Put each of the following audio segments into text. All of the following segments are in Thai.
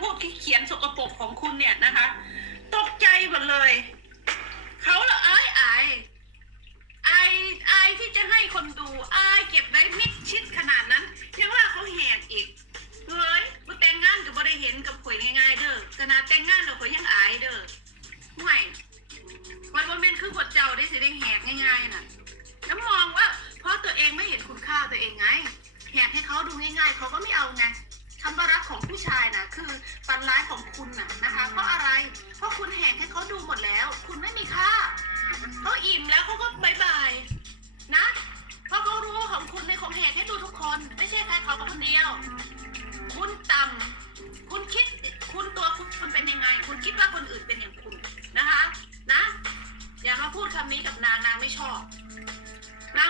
พูดที่เขียนสกปรกของคุณเนี่ยนะคะ ตกใจหมดเลย เขาละอ้ยไอายอายอาที่จะให้คนดูไอาเก็บไว้มิดชิดขนาดนั้น ยังว่าเขาแหกอีกเฮ้ยมาแต่งงานกับบ่ได้เห็นกับข่อยง่ายๆเด้อขนาดแต่งงานเราข่อยยังอายเด้อห่วยวันวันเป็นคือกดเจ้าได้สิได้แหกง่ายๆน่ะแล้วมองว่าเพราะตัวเองไม่เห็นคุณค่าตัวเองไงแหกให้เขาดูง่ายๆเขาก็ไม่เอา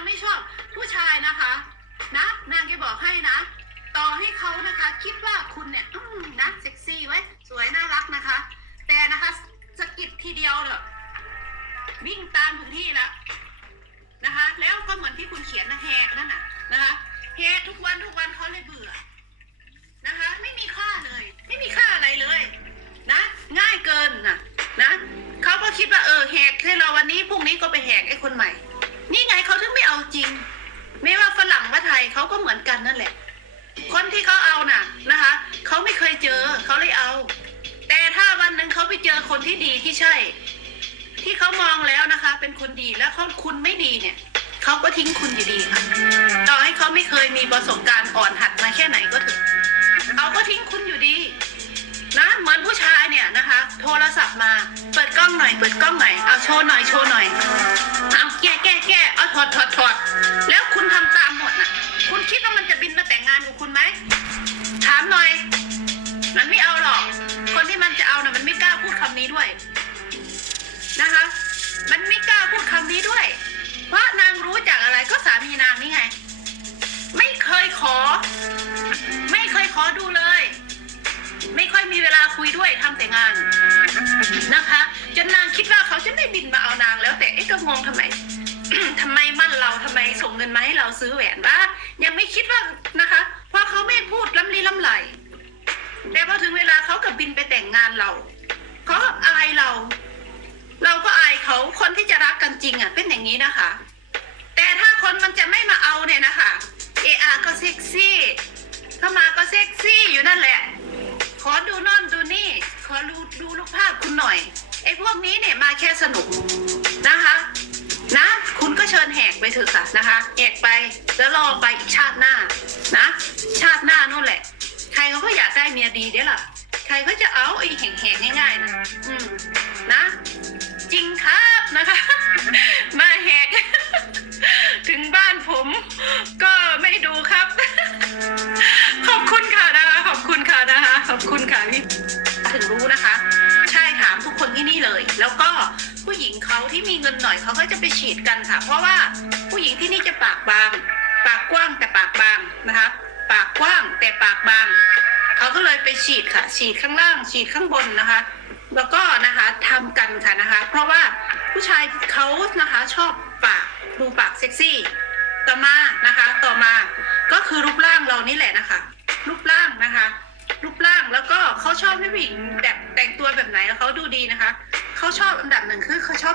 ไม่ชอบผู้ชายนะคะ นะนางแกบอกให้นะ ต่อให้เขานะคะ คิดว่าคุณเนี่ยนะเซ็กซี่ไว้สวยน่ารักนะคะ แต่นะคะสะกิดทีเดียวเนี่ยวิ่งตามถึงที่แล้วนะคะ แล้วก็เหมือนที่คุณเขียนนะแหกนั่นน่ะนะคะแหกทุกวันทุกวันเขาเลยเบื่อนะคะ ไม่มีค่าเลย ไม่มีค่าอะไรเลย นะ ง่ายเกินนะนะเขาก็คิดว่าเออแหกให้เราวันนี้พรุ่งนี้ก็ไปแหกไอ้คนใหม่ นี่ไงเขาถึงไม่เอาจริง ไม่ว่าฝรั่งว่าไทยเขาก็เหมือนกันนั่นแหละ คนที่เขาเอาน่ะนะคะเขาไม่เคยเจอเขาเลยเอา แต่ถ้าวันหนึ่งเขาไปเจอคนที่ดีที่ใช่ ที่เขามองแล้วนะคะ เป็นคนดีแล้วเขาคุณไม่ดีเนี่ยเขาก็ทิ้งคุณอยู่ดีค่ะต่อให้เขาไม่เคยมีประสบการณ์อ่อนหัดมาแค่ไหนก็เถอะเขาก็ทิ้งคุณอยู่ดีนะเหมือนผู้ชายเนี่ยนะคะ โทรศัพท์มา เปิดกล้องหน่อย เปิดกล้องหน่อย เอาโชว์หน่อย โชว์หน่อย เอาแก้แก้แก้เอา ถอดถอดถอดแล้วคุณทำตามหมดน่ะ คุณคิดว่ามันจะบินมาแต่งงานกับคุณไหมถามหน่อย มันไม่เอาหรอก คนที่มันจะเอาน่ะมันไม่กล้าพูดคำนี้ด้วยนะคะ มันไม่กล้าพูดคำนี้ด้วย เพราะนางรู้จากอะไรก็สามีนางนี่ไง ไม่เคยขอ ไม่เคยขอดูเลย ไม่ค่อยมีเวลาคุยด้วยทำแต่งานนะคะ จนนางคิดว่าเขาจะไม่บินมาเอานางแล้วแต่เอ๊ะก็งงทำไม ทำไมมั่นเราทำไมส่งเงินมาให้เราซื้อแหวนวะยังไม่คิดว่านะคะ เพราะเขาไม่พูดล้ำลีล้ำไหลแต่พอถึงเวลาเขากับบินไปแต่งงานเราเขาอายเรา เราก็อายเขาคนที่จะรักกันจริงอะ เป็นอย่างนี้นะคะ แต่ถ้าคนมันจะไม่มาเอาเนี่ยนะคะเออาก็เซ็กซี่เข้ามาก็เซ็กซี่อยู่นั่นแหละ ขอดูน่นดูนี่ ขอดูดูรูปภาพคุณหน่อยไอ้พวกนี้เนี่ยมาแค่สนุกนะคะ นะ คุณก็เชิญแหกไปเถอะค่ะนะคะแหกไปแล้วรอไปอีกชาติหน้านะ ชาติหน้านู่นแหละ ใครเขาก็อยากได้เมียดีเด้อล่ะ ใครก็จะเอาไอ้แหกๆง่ายๆนะอืมนะ จริงครับนะคะ มาแหก ถึงบ้านผมก็ไม่ดูครับ ขอบคุณค่ะนะคะขอบคุณค่ะนะคะขอบคุณค่ะพี่ถึงรู้นะคะ ใช่ถามทุกคนที่นี่เลย แล้วก็ ผู้หญิงเขาที่มีเงินหน่อยเขาก็จะไปฉีดกันค่ะ เพราะว่าผู้หญิงที่นี่จะปากบาง ปากกว้างแต่ปากบางนะคะ ปากกว้างแต่ปากบางเขาก็เลยไปฉีดค่ะ ฉีดข้างล่าง ฉีดข้างบนนะคะ แล้วก็นะคะทำกันค่ะนะคะ เพราะว่าผู้ชายเขานะคะชอบปากดูปากเซ็กซี่ต่อมานะคะ ต่อมาก็คือรูปร่างเรานี่แหละนะคะ รูปร่างนะคะ รูปร่างแล้วก็เขาชอบให้ผู้หญิงแบบแต่งตัวแบบไหนแล้วเขาดูดีนะคะ เขาชอบอันดับหนึ่งคือเขาชอบ